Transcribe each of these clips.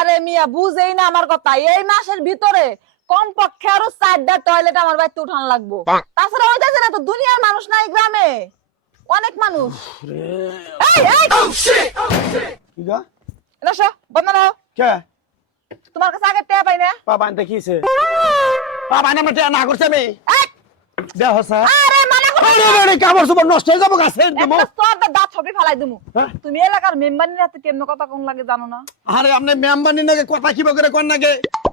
আরে মিয়া বুঝেই না আমার কথা। এই মাসের ভিতরে কমপক্ষে আরও চারটা টয়লেট আমার বাড়িতে উঠানো লাগবো। তাছাড়া ওই দেখে না তো দুনিয়ার মানুষ নাই গ্রামে। অনেক মানুষ। বন্ধ না কে? তোমার কাছে আগে টেয়া পাই না। বাবা আনতে কিছে বাবা আনে আমার না করছে আমি। দেহ স্যার। আরে মানা করো আরে কাপড় নষ্ট হয়ে যাব গাছে দাঁত ছবি ফেলাই দিমু। হ্যাঁ? তুমি এলাকার হাতে কেমন কথা কোন লাগে জানো না? আরে আপনি নিয়ে কথা করে কোন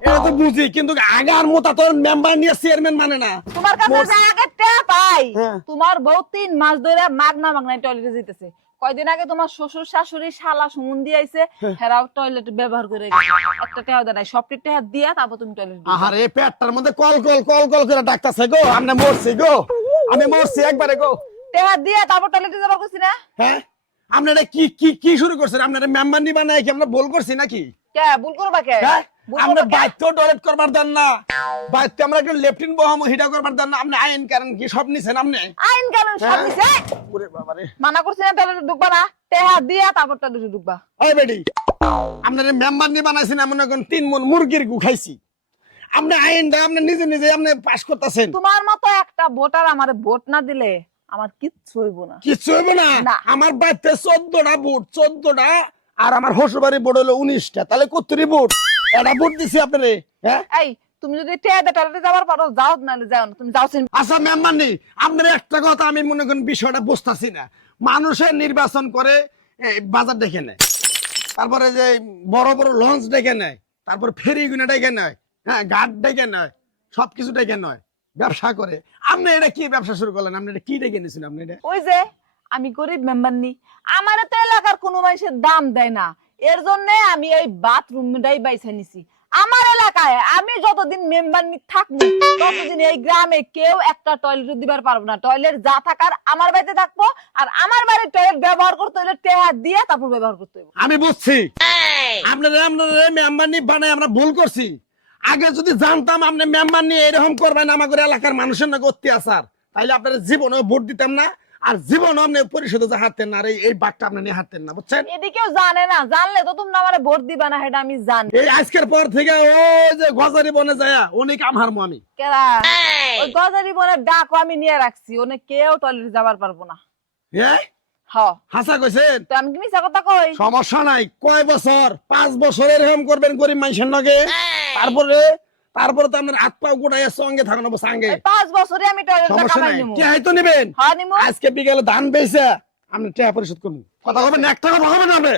এটা তো বুঝি কিন্তু আগার মতো তোর মেম্বার নিয়ে চেয়ারম্যান মানে না। তোমার কাছে আগে টেয়া পাই হ্যাঁ। তোমার বউ তিন মাস ধরে মাগনা মাগনায় টয়লেটে যেতেছে। কয়দিন আগে তোমার শ্বশুর শাশুড়ি শালা সুমন দিয়ে আইছে হ্যাঁ। হেরাও টয়লেট ব্যবহার করে গেছে একটা টেয়া দেয় সবটি টেয়া দিয়া তারপর তুমি টয়লেট আহারে পেটটার মধ্যে কল কল কল কল করে ডাকতাছে গো আমি মরছি গো। আমি মরছি একবারে গো। টেয়া দিয়া তারপর টয়লেটে যাবার করছি না? হ্যাঁ? আপনারা কি কি কি শুরু করছেন? আপনারা মেম্বার নিবা নাই কি? আমরা ভুল করছি নাকি? কে? ভুল করবা কে? হ্যাঁ? আমরা করবা টয়লেট করবার দেন না। বাইত্য আমরা একটু লেফটিন বহাম হিটা করবার দেন না। আপনি আইন কারণ কি সব নিছেন আপনি? আইন কানুন সব হ্যাঁ? নিছে? ওরে বাবারে। মানা করছি না টয়লেটে ঢুকবা না। টেয়া দিয়া তারপর টয়লেটে ঢুকবা। ওই বেডি আপনারা মেম্বার নিয়ে বানাইছেন এমন এখন তিন মন মুরগির গু খাইছি। আপনি আইন দা আপনি নিজে নিজে আপনি পাস করতেছেন। তোমার মতো একটা ভোটার আমারে ভোট না দিলে আমার কিচ্ছু হইব না। কিছু হইব না? না। আমার বাড়িতে চোদ্দটা বুট চোদ্দটা আর আমার শ্বশুর বাড়ি বোর্ড হলো উনিশটা তাহলে কত্তরি বুট। এটা বুট দিছি আপনারে হ্যাঁ? এই তুমি যদি টেয়া দিয়ে টয়লেটে যাবার পারো যাও নাহলে যাও না তুমি যাও আচ্ছা মেম্বার নেই আপনার একটা কথা আমি মনে করেন বিষয়টা বুঝতাছি না। মানুষের নির্বাচন করে বাজার দেখে নেয়। তারপরে যে বড় বড় লঞ্চ ডেকে নেয় তারপর ফেরি গুনে ডেকে নেয় হ্যাঁ গার্ড ডেকে নেয় সবকিছু ডেকে নয়। ব্যবসা করে। আপনি এটা কি ব্যবসা শুরু করলেন? আপনি এটা কি ডেকে নিয়েছেন আপনি এটা? ওই যে আমি গরিব মেম্বার নি। আমার তো এলাকার কোনো মানুষের দাম দেয় না। এর জন্য আমি এই বাথরুমটাই বাইছে নিছি। আমার এলাকায় আমি যতদিন মেম্বার নি থাকব ততদিন এই গ্রামে কেউ একটা টয়লেট দিবার পারব না। টয়লেট যা থাকার আমার বাড়িতে থাকব আর আমার বাড়ির টয়লেট ব্যবহার করতে হলে টেহা দিয়ে তারপর ব্যবহার করতে হবে আমি বুঝছি। আপনারা আপনারা মেম্বার নিয়ে বানাই আমরা ভুল করছি। আগে যদি জানতাম আপনি মেম্বার নিয়ে এরকম করবেন আমাদের এলাকার মানুষের না অত্যাচার তাইলে আপনারা জীবনেও ভোট দিতাম না আর জীবনও আপনি পরিষদে যা হাঁটতেন না আর এই- বাঘটা আপনি নিয়ে হাঁটতেন না বুঝছেন? এদিকেও জানে না জানলে তো তোমরা আমার ভোট দিবা না সেটা আমি জানি। এই আজকের পর থেকে ওই যে গজারি বনে যায় অনেক আমার আমি। কেরা ওই গজারি ডাকও আমি নিয়ে রাখছি ওনে কেউ টয়লেট যাবার পারব না। হ্যাঁ? হাসা কইছেন? তো আমি কি মিছা কথা কই? সমস্যা নাই কয় বছর? পাঁচ বছর এরকম করবেন গরিব মানুষের নগে তারপরে তারপরে তো আপনার হাত পাও গোটাই সঙ্গে থাকুন সঙ্গে। পাঁচ বছরে আমি সমস্যা নাই। কে হয়তো নিবেন? আজকে বিকেলে ধান বেচে আপনি টাকা পরিশোধ করুন কথা হবে না একটা কথা হবে না আপনি?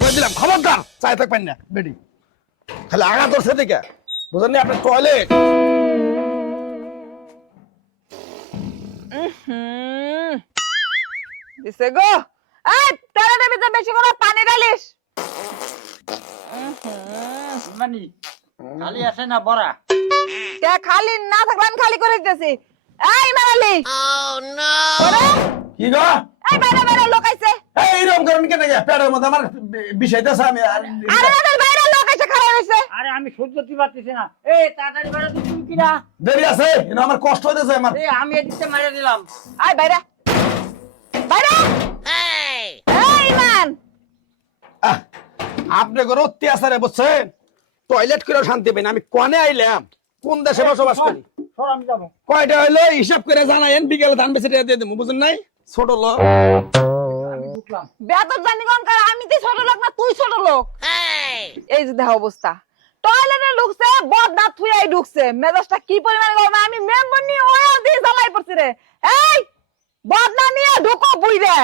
কই দিলাম খবরদার। চাই থাকবেন না বেডি। খালি আগা ধরছে দিকে বুঝলেন নি আপনার টয়লেট দিছে গো। এই টয়লেটের ভিতরে বেশি করে পানি ঢালিস। মানি খালি আছে না বড়া? তে খালি না থাকলে আমি খালি করে দিতেছি। এই মারালি! কি গো? এই বাইরে বাইরে লোক আইছে। এই এরকম করেন কেন গে পেটের মধ্যে আমার বিষয় দেশে আমি আর আরে আরে বাইরে লোক আইছে খারাপ হইছে। আরে আমি সহ্য করতে পারতেছি না। এই তাড়াতাড়ি বেড়া তুমি কিনা? দেরি আছে কিন্তু আমার কষ্ট হইতেছে আমার। এই আমি এদিকে মারিয়ে দিলাম। আয় বাইরে। বাইরে! এই মান আহ, আপনি করে অত্যাচারে বুঝছেন টয়লেট করে শান্তি পাই না আমি কনে আইলাম? কোন দেশে বসবাস করি? সর আমি যাব। কয়টা হইল? হিসাব করে জানাইন বিকেলে ধান বেশি টাকা দিয়ে দেবো বুঝুন নাই? ছোট লোক। আমি বেতন জানি কোন কার আমি তুই ছোট লোক না তুই ছোট লোক। এই। যে দেখা অবস্থা। টয়লেটে ঢুকছে বদনা ঢুকছে। মেজাজটা কি পরিমাণে গরম আমি মেম্বার নিয়ে ওই দিয়ে জ্বালাই পড়ছি রে। এই বদনা নিয়ে ঢুকো বুই রে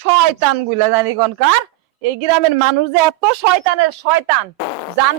শয়তানগুলা জানি কনকার এই গ্রামের মানুষ যে এত শয়তানের শয়তান। জান